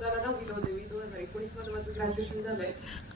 चौदाला दहावीला होते. मी दोन हजार एकोणीसमध्ये माझं ग्रॅज्युएशन झालंय.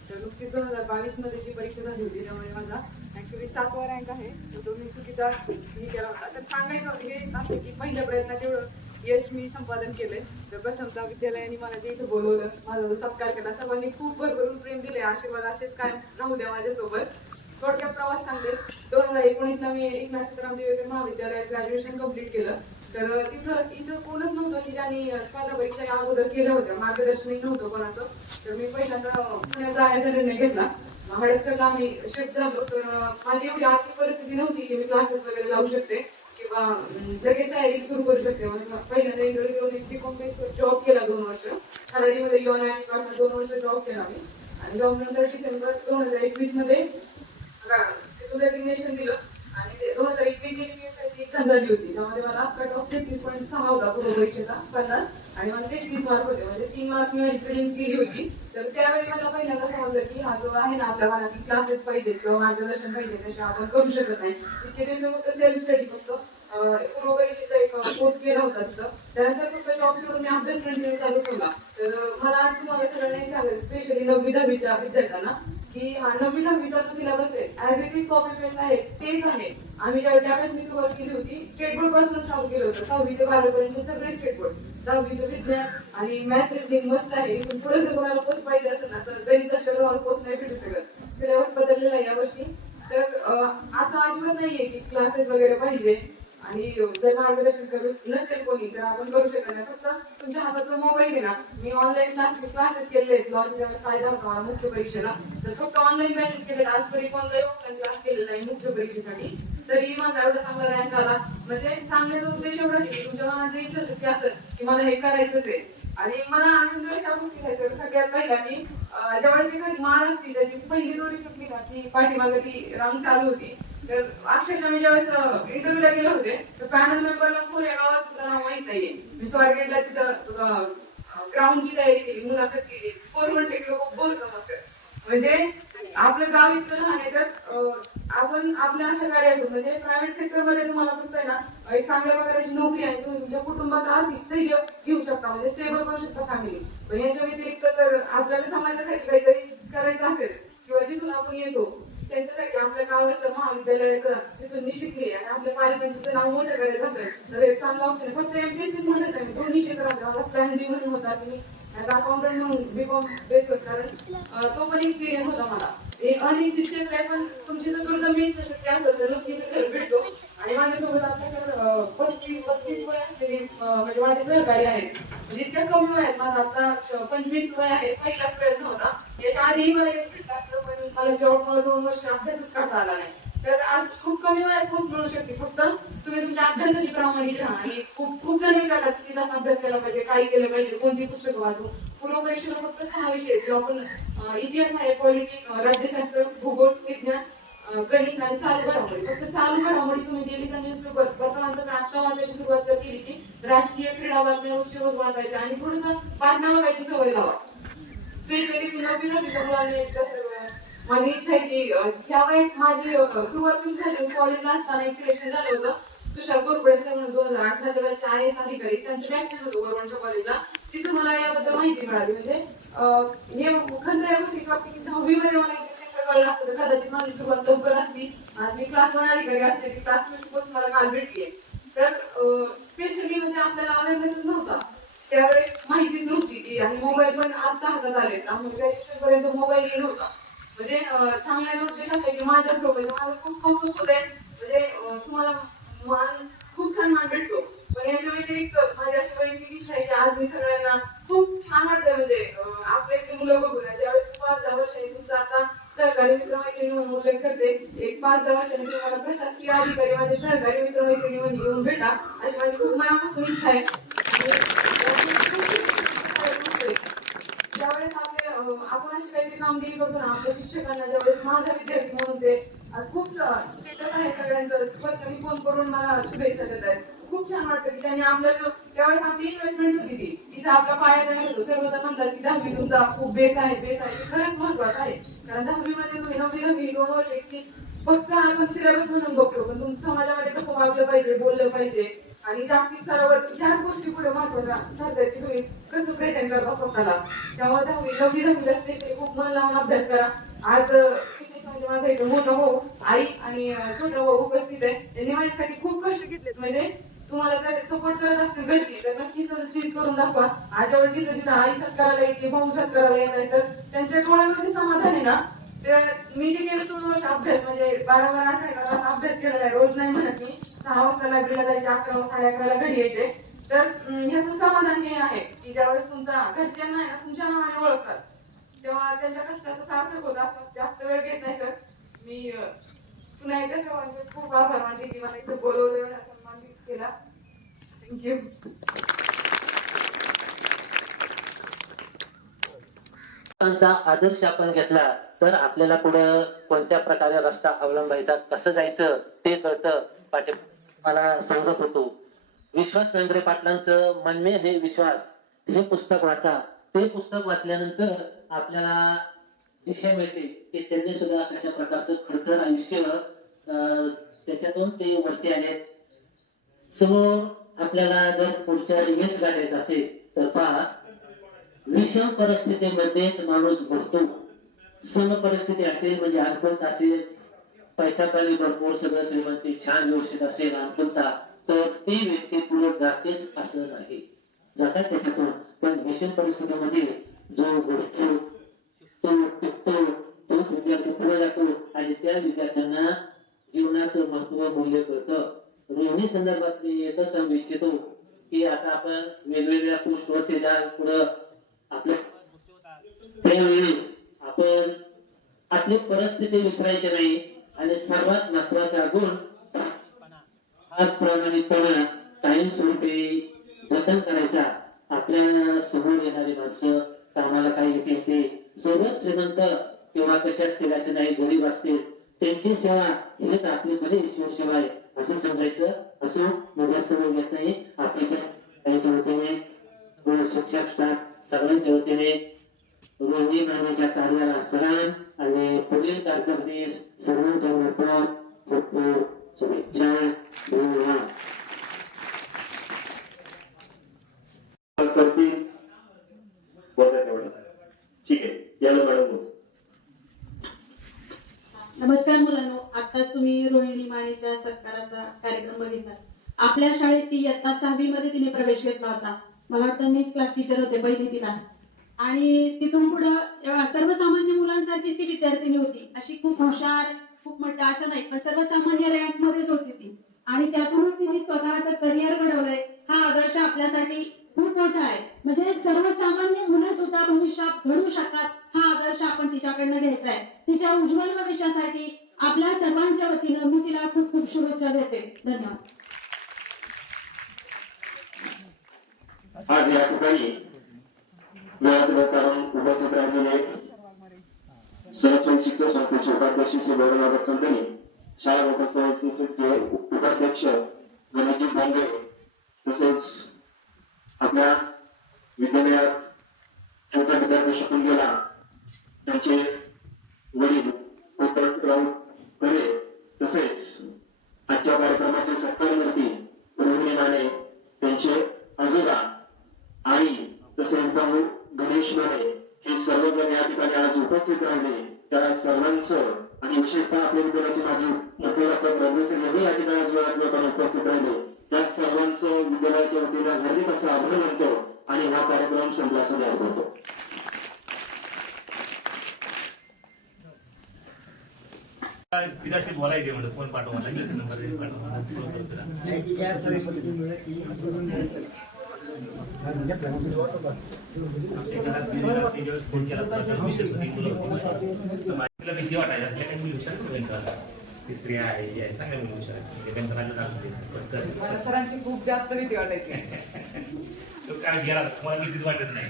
तर नुकतीच दोन हजार बावीसमध्ये जी परीक्षा झाली होती त्यामुळे माझा ऍक्च्युली सातवा रँक आहे. तो मी चुकीचा मी केला होता. तर सांगायचं हेच आहे की पहिल्या प्रयत्नात तेवढं यश मी संपादन केलंय. तर प्रथमतः विद्यालयाने मला जे इथं बोलवलं माझा जो सत्कार केला सर्वांनी खूप भरभरून प्रेम दिले. आशीर्वाद असेच काय राहू द्या माझ्यासोबत. थोडक्यात प्रवास सांगते. दोन हजार एकोणीसला मी एकनाथ सीताराम देवेकर महाविद्यालयात ग्रॅज्युएशन कंप्लीट केलं. तर तिथं इथं कोणच नव्हतं की ज्यांनी स्पर्धा परीक्षा या अगोदर केल्या होत्या मार्गदर्शनही नव्हतं कोणाचं. तर मी पहिल्यांदा पुण्यात जायचा निर्णय घेतला. महाडेसरला आम्ही शिफ्ट झालो तर माझी एवढी आर्थिक परिस्थिती नव्हती की मी क्लासेस वगैरे लावू शकते किंवा अं, लगेच तयारी सुरू करू शकते म्हणजे मग पहिल्यांदा इंटरव्ह्यू बीकॉम जॉब केला दोन वर्ष खराडीमध्ये युवा न्याय दोन वर्ष जॉब केला मी आणि जॉब नंतर डिसेंबर दोन हजार एकवीसमध्ये रा- तिथून रेजिग्नेशन दिलं आणि ते दोन हजार एकवीस ची एक्झाम झाली होती त्यामध्ये मला कट ऑफ तेहतीस पॉईंट सहा होता पूर्व परीक्षेचा पन्नास आणि म्हणजे मला तेहतीस मार्क होते. म्हणजे तीन मार्क्स मी माझी केली होती. तर त्यावेळी मला पहिल्यांदा समजलं की हा जो आहे ना आपल्या मला क्लासेस पाहिजे किंवा मार्गदर्शन पाहिजे त्याशिवाय आपण करू शकत नाही. इतके दिवस मी फक्त सेल्फ स्टडी फक्त अं, एक कोर्स केला होता तिथं. त्यानंतर फक्त जॉब सोडून मी अभ्यास कंटिन्यू चालू ठेवला तर मला आज तुम्हाला सगळ्यांनी सांगेल स्पेशली नववी दहावीच्या विद्यार्थ्यांना. की हा नववी सिलेबस आहे ऍज इट इज कॉम्पिटेन्स आहे तेच आहे. आम्ही ज्यावेळेस मी सुरुवात केली होती स्टेट बोर्डपासून चालू केलं होतं. सहावी ते बारापर्यंत सगळे स्टेट बोर्ड दहावीचं विज्ञान आणि मॅथ रिजनिंग मस्त आहे. पण पुढे जर कोणाला पोस्ट पाहिजे असेल ना तर गणिताच्या ग्रहावर पोस्ट नाही भेटू शकत. सिलेबस बदललेला आहे यावर्षी. तर असं अजिबात नाहीये की क्लासेस वगैरे पाहिजे. आणि जर मार्गदर्शन करू नसेल कोणी तर आपण करू शकत नाही. फक्त तुमच्या हातात मोबाईल आहे ना. मी ऑनलाईन क्लास क्लासेस केले आहेत. लॉजच्या फायदा होता मुख्य परीक्षेला. तर फक्त ऑनलाईन मॅसेज केले आजपर्यंत कोणताही ऑफलाईन क्लास केलेला आहे मुख्य परीक्षेसाठी. तरी माझा एवढा चांगला रँक आला. म्हणजे सांगण्याचा उद्देश एवढाच आहे. की तुमच्या मनात जर इच्छाशक्ती असेल की मला हे करायचंच आहे. आणि मला आनंद ह्या गोष्टी घ्यायचं सगळ्यात पहिला की ज्यावेळेस एखादी माळ असती त्याची पहिली दोरी सुटली का की पाठीमागे ती रांग चालू होती. तर अक्षरशः मी ज्यावेळेस इंटरव्ह्यूला गेले होते तर पॅनल मेंबरला पुणे गावात सुद्धा नाव माहीत नाहीये. मी स्वारगेटला तिथं ग्राउंडची तयारी केली मुलाखत केली. फोर म्हणले की लोक बोल समजतात म्हणजे आपलं गाव इतकं लहान आहे तर आपण आपल्या अशा कार्यातून म्हणजे प्रायव्हेट सेक्टरमध्ये तुम्हाला फक्त आहे ना एक चांगल्या प्रकारची नोकरी आहे तुम्ही तुमच्या कुटुंबाचा आर्थिक स्थैर्य घेऊ शकता म्हणजे स्टेबल करू शकता फॅमिली पण याच्या व्यतिरिक्त तर आपल्याला समाजासाठी काहीतरी करायचं असेल किंवा जिथून आपण येतो त्यांच्यासाठी आपल्या गावाचं महाविद्यालयाचं जिथून मी शिकली आणि आपल्या पालकांचं नाव मोठं करायचं तर एक चांगलं ऑप्शन फक्त म्हणत नाही दोन्ही क्षेत्रामध्ये मला प्लॅन बी म्हणून होता की मी अकाउंटंट म्हणून बेस कारण तो पण एक्सपिरियन्स होता मला. अनिश्चित क्षेत्र आहे पण तुमची जर दुर्गम इच्छाशक्ती असेल तर नक्कीच घर भेटतो. आणि माझ्यासोबत आता तर अं, पस्तीस पस्तीस वय असलेले म्हणजे माझे सहकारी आहेत. म्हणजे इतक्या कमी वयात माझा आता पंचवीस वय आहे पहिलाच प्रयत्न होता. याच्या आधीही मला एक भेटलं पण मला जॉब मला दोन वर्ष अभ्यासच करता आला नाही. तर आज खूप कमी वयात पोस्ट मिळू शकते. फक्त तुम्ही तुमच्या अभ्यासाची प्रामाणिक राहा. आणि खूप खूप जण विचारतात की तास अभ्यास केला पाहिजे काही केलं पाहिजे कोणती पुस्तकं वाचू पूर्व परीक्षेला फक्त सहा विषय जो आपण इतिहास आहे पॉलिटिक राज्यशास्त्र भूगोल विज्ञान गणित आणि चालू घडामोडी. फक्त चालू घडामोडी तुम्ही डेलीचा न्यूजपेपर वर्तमानपत्र आत्ता वाचायची सुरुवात जर केली की राजकीय क्रीडा बातम्या उशिरोज वाचायच्या आणि थोडंसं बातम्या बघायची सवय लावा. स्पेशली नवीन मुलांनी एकदा माझी इच्छा आहे की ह्या वयात माझी सुरुवातून झाली कॉलेजला असताना सिलेक्शन झालं होतं. तुषार कोरपडे सर म्हणून दोन हजार अठराच्या वेळेस आय एस अधिकारी त्यांचं बँकेत होतं वरवणच्या कॉलेजला तिथं मला याबद्दल माहिती मिळाली. म्हणजे हे खंत या गोष्टी वाटते की दहावीमध्ये मला कळलं असतं कदाचित माझी सुरुवात लवकर असती. आणि मी क्लास वन अधिकारी असते ती क्लास टू मला काल भेटली तर स्पेशली म्हणजे आपल्याला अवेअरनेस नव्हता. त्यावेळेस माहितीच नव्हती की आणि मोबाईल पण आता हातात आले त्यामुळे ग्रॅज्युएशन पर्यंत मोबाईल येत नव्हता. म्हणजे सांगण्याचा उद्देश असा की माझ्या प्रोफेस माझं खूप कौतुक होत आहे म्हणजे तुम्हाला मान खूप छान मान भेटतो पण याच्या व्यतिरिक्त माझी अशी वैयक्तिक इच्छा आहे की म्हणजे आज मी सगळ्यांना खूप छान वाटतं म्हणजे आपले इथे मुलं बघून ज्यावेळेस पाच दहा वर्षांनी तुमचा आता सहकारी मित्रमैत्रिणी म्हणून उल्लेख करते एक पाच दहा वर्षांनी तुम्हाला प्रशासकीय अधिकारी माझे सहकारी मित्रमैत्रिणी म्हणून येऊन भेटा अशी माझी खूप मनापासून इच्छा आहे. ज्यावेळेस आपले आपण अशी काहीतरी कामगिरी करतो ना आपल्या शिक्षकांना ज्यावेळेस माझा विद्यार्थी म्हणून ते खूप स्टेटस आहे सगळ्यांचं फोन करून मला शुभेच्छा देत आहेत. खूप छान वाटतं की त्यांनी आपल्या जो त्यावेळेस आपली इन्व्हेस्टमेंट होती ती. तिथं आपला पाया द्यायला होतो. सर्वजण म्हणतात की दहावी तुमचा खूप बेस आहे बेस आहे. खरंच महत्वाचं आहे. कारण दहावीमध्ये तुम्ही नववी दहावी दोन वर्ष की फक्त आपण सिलेबस म्हणून बघतो. पण तुमचं समाजामध्ये कसं वागलं पाहिजे बोललं पाहिजे आणि जागतिक स्तरावर ह्याच गोष्टी पुढे महत्त्वाच्या ठरतात की तुम्ही कसं प्रेझेंट करता स्वतःला. त्यामुळे दहावी नववी दहावीला स्पेशली खूप मन लावून अभ्यास करा. आज म्हणजे माझा इथं मोठा भाऊ आई आणि छोटा भाऊ उपस्थित आहे. त्यांनी माझ्यासाठी खूप कष्ट घेतलेत. म्हणजे तुम्हाला जर सपोर्ट करत असतील घरची तर नक्कीच चीज करून दाखवा. आजवर जिथं जिथं आई सत्काराला येते भाऊ सत्काराला येत नाही तर त्यांच्या डोळ्यावरती समाधान आहे ना? ते मी जे गेले दोन वर्ष अभ्यास म्हणजे बारा बारा अठरा तास अभ्यास केलेला आहे. रोज नाही म्हणत मी. सहा वाजता लायब्ररीला जायचे अकरा साडे अकराला घरी यायचे. तर ह्याचं समाधान हे आहे की ज्यावेळेस तुमचा घरच्यांना आहे ना तुमच्या नावाने ओळखतात. तेव्हा त्यांच्या कष्टाचं सार्थक होत. असं जास्त वेळ घेत नाही सर. मी पुन्हा एकदा सर्वांचे खूप आभार मानले की मला इथं बोलवलं एवढा सन्मान केला थँक्यू त्यांचा आदर्श आपण घेतला तर आपल्याला पुढे कोणत्या प्रकारे रस्ता अवलंबायचा कसं जायचं ते कळतं पाठी मला सांगत होतो. विश्वास नांगरे पाटलांचं मनमे हे विश्वास हे पुस्तक वाचा. ते पुस्तक वाचल्यानंतर आपल्याला दिशा मिळते की त्यांनी सुद्धा कशा प्रकारचं खडतर आयुष्य अं, त्याच्यातून ते वरती आले समोर आपल्याला जर पुढच्या यश गाठायचं असेल तर पहा विषम परिस्थितीमध्येच माणूस घडतो सम परिस्थिती असेल म्हणजे अनुकूलता असेल पैसा पाणी भरपूर सगळं श्रीमंती छान व्यवस्थित असेल अनुकूलता तर ती व्यक्ती पुढे जातेच असं नाही. जातात त्याच्यातून. पण विषम परिस्थितीमध्ये जो घडतो तो टिकतो तो विद्यार्थी पुढे जातो आणि त्या विद्यार्थ्यांना जीवनाचं महत्त्व मूल्य कळतं. रोहिणी संदर्भात मी एकच सांगू इच्छितो की आता आपण वेगवेगळ्या पोस्टवरती जाल पुढं आपलं त्यावेळेस आपण आपली परिस्थिती विसरायची नाही. आणि सर्वात महत्त्वाचा गुण हा प्रामाणिकपणा कायमस्वरूपी जतन करायचा. आपल्यासमोर येणारी माणसं कामाला काही येते ते सर्व श्रीमंत किंवा कशा असतील असे नाही गरीब असतील त्यांची सेवा हेच आपली खरी ईश्वर सेवा आहे. असं समजायचं असो मी जास्त वेळ घेत नाही आपली त्यांच्या वतीने शिक्षक स्टाफ सगळ्यांच्या वतीने रोहिणी नावाच्या कार्याला सलाम आणि पुढील कारकिर्दीस सर्वांच्या मार्फत खूप खूप शुभेच्छा. धन्यवाद. करतील ठीक आहे. याला मॅडम बोल नमस्कार मुलांनो आताच तुम्ही रोहिणी मानेच्या सत्काराचा कार्यक्रम बघितला. आपल्या शाळेत ती इयत्ता सहावी मध्ये तिने प्रवेश घेतला होता. मला वाटतं मीच क्लास टीचर होते पहिली तिला. आणि तिथून पुढं सर्वसामान्य मुलांसारखीच ती विद्यार्थिनी होती. अशी खूप हुशार खूप मोठ्या अशा नाही पण सर्वसामान्य रँक मध्येच होती ती. आणि त्यातूनच तिने स्वतःचं करिअर घडवलंय. हा आदर्श आपल्यासाठी खूप मोठा आहे. म्हणजे सर्वसामान्य मुलं भविष्यात घडू शकतात हा आदर्श आपण तिच्याकडनं घ्यायचा आहे तिच्या उज्ज्वल भविष्यासाठी आपल्या सर्वांच्या वतीनं मी तिला खूप खूप शुभेच्छा देते. धन्यवाद. आज या ठिकाणी वेळात वेळ काढून उपस्थित राहिलेले सरस्वती शिक्षण संस्थेचे उपाध्यक्ष श्री गौरवनाथ चंदने शाळा लोक संस्थेचे उपाध्यक्ष गणेशजी बोंगे तसेच आपल्या विद्यालयात त्यांचा विद्यार्थी शिकून गेला. त्यांचे वडील पोपटराव खरे तसेच आजच्या कार्यक्रमाचे सत्कारमूर्ती रोहिणी माने त्यांचे आजोबा आई तसेच भाऊ गणेश माने हे सर्वजण या ठिकाणी आज उपस्थित राहिले. त्या सर्वांचं आणि विशेषतः आपल्या विद्यालयाचे माझे मुख्याध्यापक रमेश यांनी या ठिकाणी आज उपस्थित राहिले. त्या सर्वांचं विद्यालयाच्या वतीने हार्दिक असं आभार मानतो आणि हा कार्यक्रम संपल्यास तयार करतो तिच्याशी बोलायचे म्हणलं फोन पाठवा मला लगेच नंबर देऊन पाठवा मला फोन करतो जरा. आमच्या घरात तिने- तिने वेळेस फोन केला होता, तर मिसेस होती, मुलं होती. तर मला तिला भीती वाटायला लागली, काय मुली हुशार आहेत त्यांच्या. ती स्त्री आहे चांगल्या. म्हणजे सरांची खूप जास्त भीती वाटायची काय गेला मला भीतीच वाटत नाही.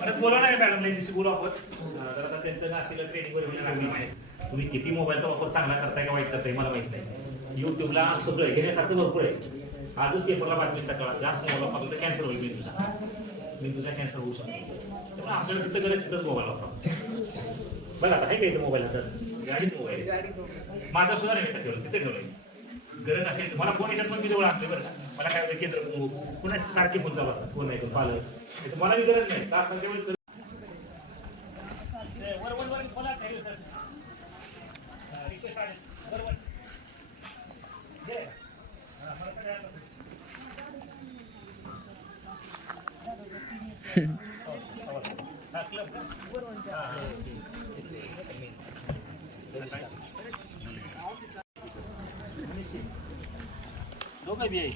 परत बोला नाही मॅडम नाही दिवशी बोलू आपण. तर आता त्यांचं नाशिकला ट्रेनिंग वर होणार लागली माहिती तुम्ही किती मोबाईलचा वापर चांगला करताय का वाईट करताय मला माहीत नाही. युट्यूबला सगळं घेण्यासारखं भरपूर आहे. आजच पेपरला बातमी सकाळ जास्त मोबाईल वापरला तर कॅन्सर होईल मेंदूचा. मेंदूचा कॅन्सर होऊ शकतो. त्यामुळे आपल्याला तिथं गरज तिथंच मोबाईल वापरा बघा आता आहे का इथं मोबाईल हातात? गाडीत मोबाईल. माझा सुद्धा नाही भेटत ठेवलं तिथे ठेवलंय. गरज असेल मला फोन येतात पण मी जवळ आणतोय बरं का. मला काय होतं केंद्र पुन्हा सारखे फोन चालू असतात फोन ऐकून पालक नाही तर मला बी गरज नाही. तासांच्या वेळेस ते वर Ona bir.